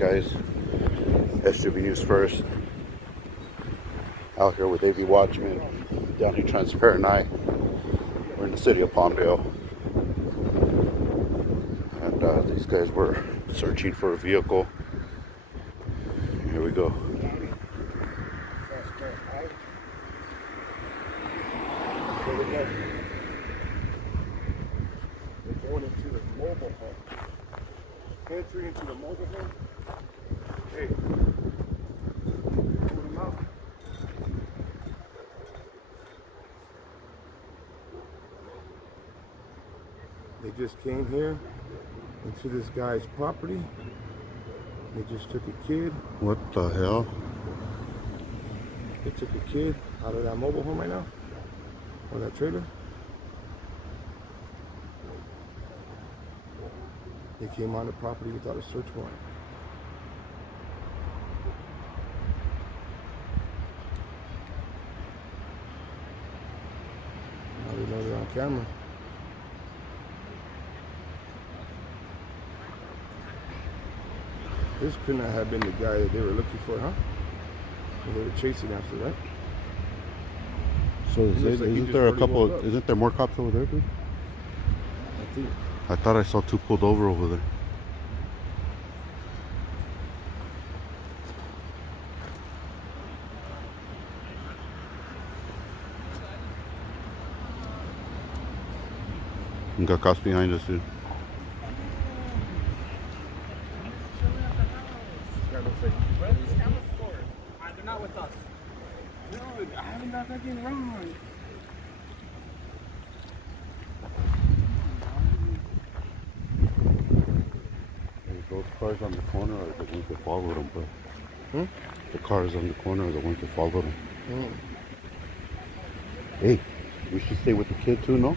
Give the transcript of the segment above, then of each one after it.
guys, SUV News First, out here with AV Watchmen, Downey Transparent Eye. We're in the city of Palmdale, and these guys were searching for a vehicle. Here we go. We're going into the mobile home. Entry into the mobile home. Hey, put them out. They just came here into this guy's property. They just took a kid. What the hell? They took a kid out of that mobile home right now, or that trailer. They came on the property without a search warrant. Now they know they're on camera. This could not have been the guy that they were looking for, huh? Or they were chasing after, right? So isn't there a couple? Isn't there more cops over there, dude? I think. I thought I saw two pulled over there. We got cops behind us, dude. Where are these cameras for? They're not with us. Dude, I haven't done nothing wrong. Those cars on the corner are the ones that followed them, but the cars on the corner are the ones that followed them. Hey, we should stay with the kid too, no?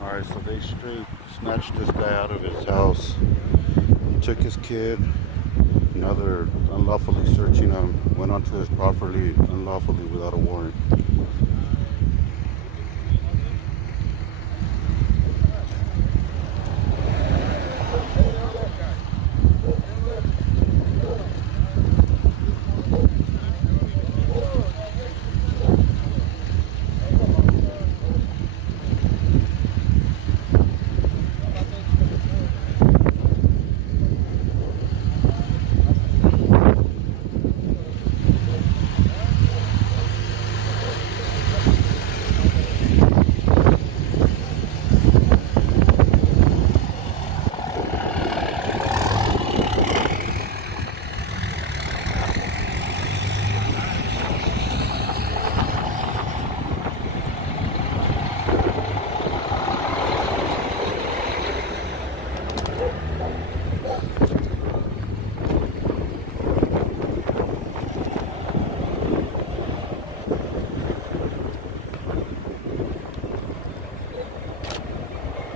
Alright, so they straight snatched this guy out of his house, took his kid. Now they're unlawfully searching him, went onto his property unlawfully without a warrant.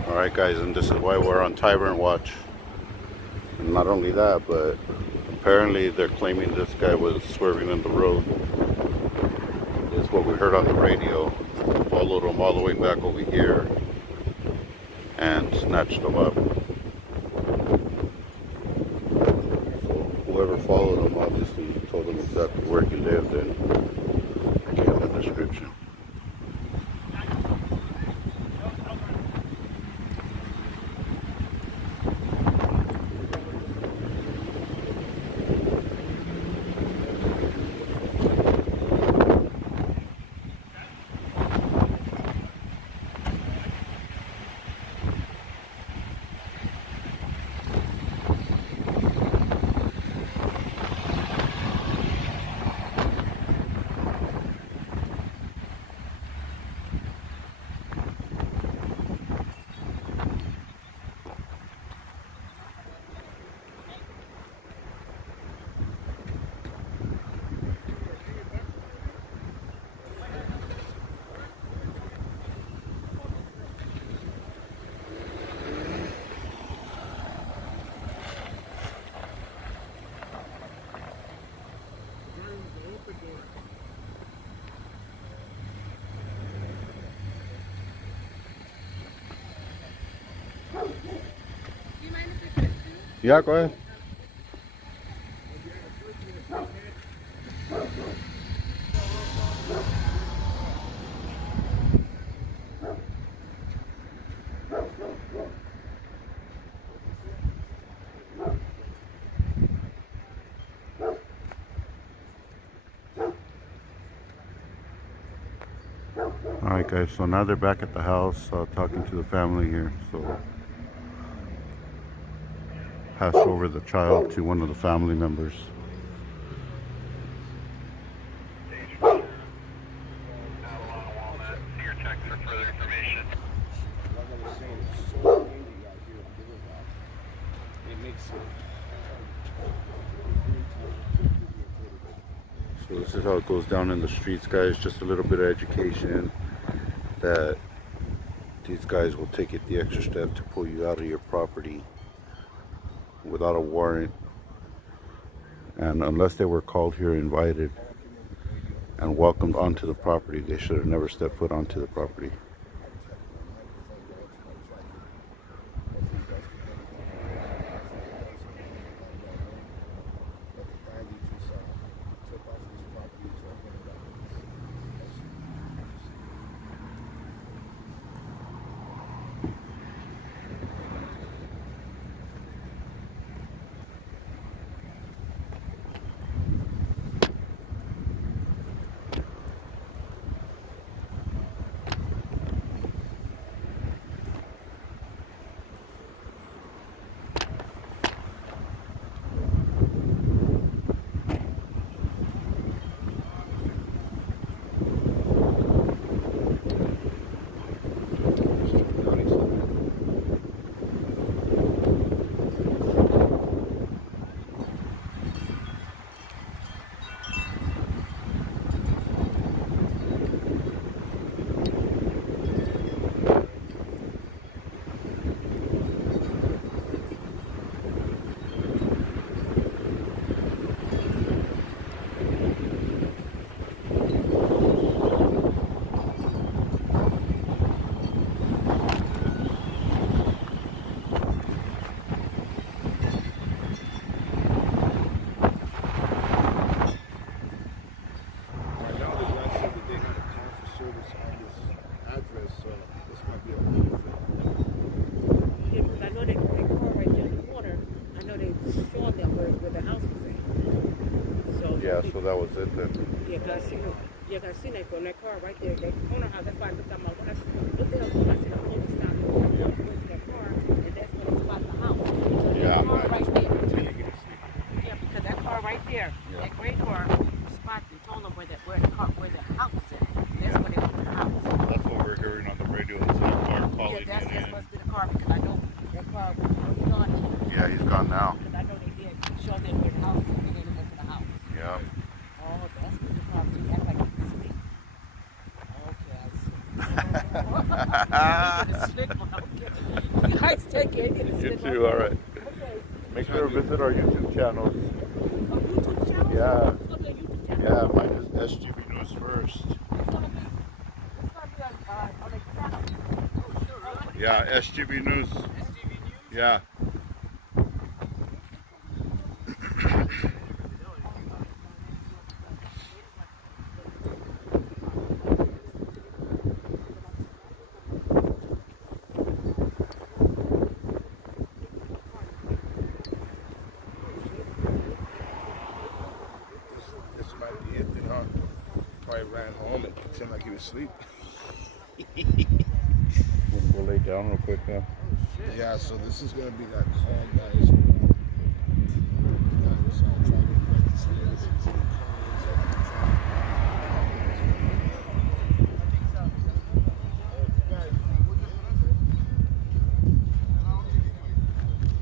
Alright guys, and this is why we're on Tyrant watch. And not only that, but apparently they're claiming this guy was swerving in the road. Is what we heard on the radio. Followed him all the way back over here and snatched him up. So whoever followed him obviously told him exactly where he lived and gave him a description. Yeah, go ahead. Alright guys, so now they're back at the house talking to the family here. So passed over the child to one of the family members. So this is how it goes down in the streets, guys. Just a little bit of education that these guys will take it the extra step to pull you out of your property without a warrant, and unless they were called here, invited, and welcomed onto the property, they should have never stepped foot onto the property. Yeah, so that was it then. Yeah, cause I seen that on that car right there. That corner house. That's why I looked at my. When I looked at the phone, I seen a police stop. I went to that car, and that's when they spot the house. So Yeah, that car right there. Until you get sleep. Yeah, because that car right there, that gray car, spot and told them where the house is at. That's where they went to the house. That's what we're hearing on the radio. It's a car calling Yeah, that in. must be the car because I know that car was gone. Yeah, he's gone now. Because I know they did show them where the house is, and then they went to the house. Yeah. Oh, that's what the car. So you act like you can sleep. Okay, I see. You guys take it. You too, alright. Okay. Make sure to visit our YouTube channel. Oh, YouTube channel? Yeah. What's up, the YouTube channel? Yeah, mine is SGB News First. It's gonna be on the channel. Oh, sure. Yeah, SGB News. SGV News? Yeah. This might be it then, huh? Probably ran home and pretend like he was asleep. We'll lay down real quick now. Yeah, so this is gonna be that calm, guys.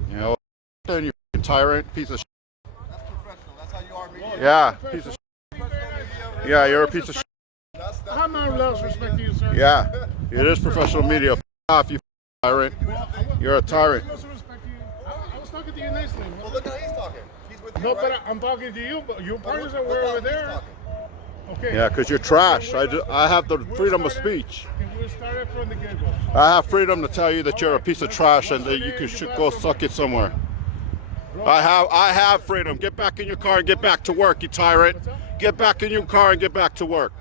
You know, you fucking tyrant, piece of shit. That's professional. That's how you are, media. Yeah, piece of shit. Yeah, you're a piece of shit. I have my love respect to you, sir. Yeah, it is professional media. F off, you tyrant. You're a tyrant. I respect you. I was talking to you nicely. Well, look how he's talking. He's with you, No, right? but I'm talking to you, but your partners are Look way how over he's there. talking. Okay. Yeah, because you're trash. I have the freedom of speech. Can we start it from the get-go? I have freedom to tell you that you're a piece of trash and that you should go suck it somewhere. I have freedom. Get back in your car and get back to work, you tyrant. Get back in your car and get back to work.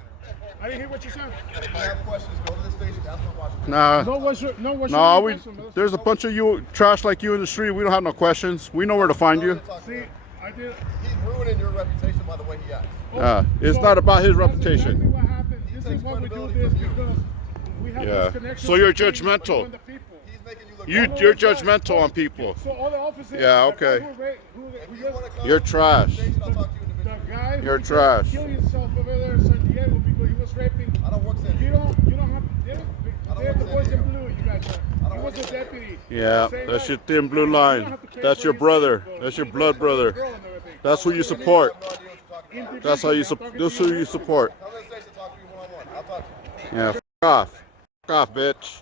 I didn't hear what you said. If you have questions, go to the station, ask my watchman. Nah. There's a Melissa. bunch of you trash like you in the street. We don't have no questions. We know where to find you. See, I did. He's ruining your reputation by the way he acts. It's not about his That's reputation. Exactly what happened. This is why we do this because we have Yeah. this connection. So you're between judgmental. you and the people. He's making you look You're judgmental on people. So all the officers. Yeah, okay. If you want to come You're to the trash. station, I'll talk to you The individually. guy You're who trash. killed himself over there in San Diego because he was raping. I don't work San You Diego. don't have. Yeah, they're the boys in blue. You guys are. He was a deputy. Yeah, Same that's guy. your thin blue You don't line. have to pay That's for your his brother. vehicle. That's your He blood goes for his brother. girl and everything. That's who you I support. have no idea what you're talking about. That's how you I'm talking to That's who you support. Come to the station, talk to you one-on-one. I'll talk to you. Yeah, fuck off. Fuck off, bitch.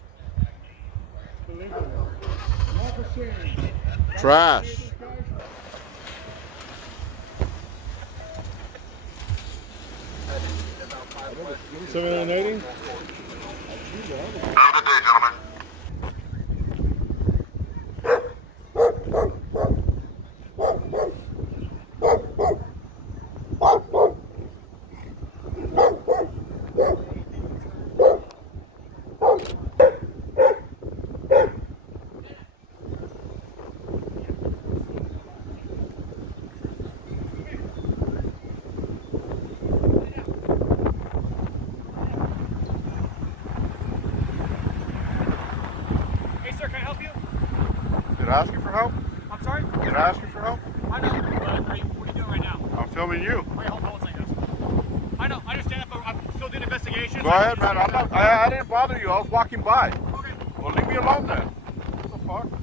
Believe me. Officer. Trash. 780. Hey, sir, can I help you? Did I ask you for help? I'm sorry? Did I ask you for help? I know. What are you doing right now? I'm filming you. Wait, hold on one second. I know, I understand, but I'm still doing investigations. Go ahead, man. I didn't bother you. I was walking by. Okay. Well, leave me alone then. What the fuck?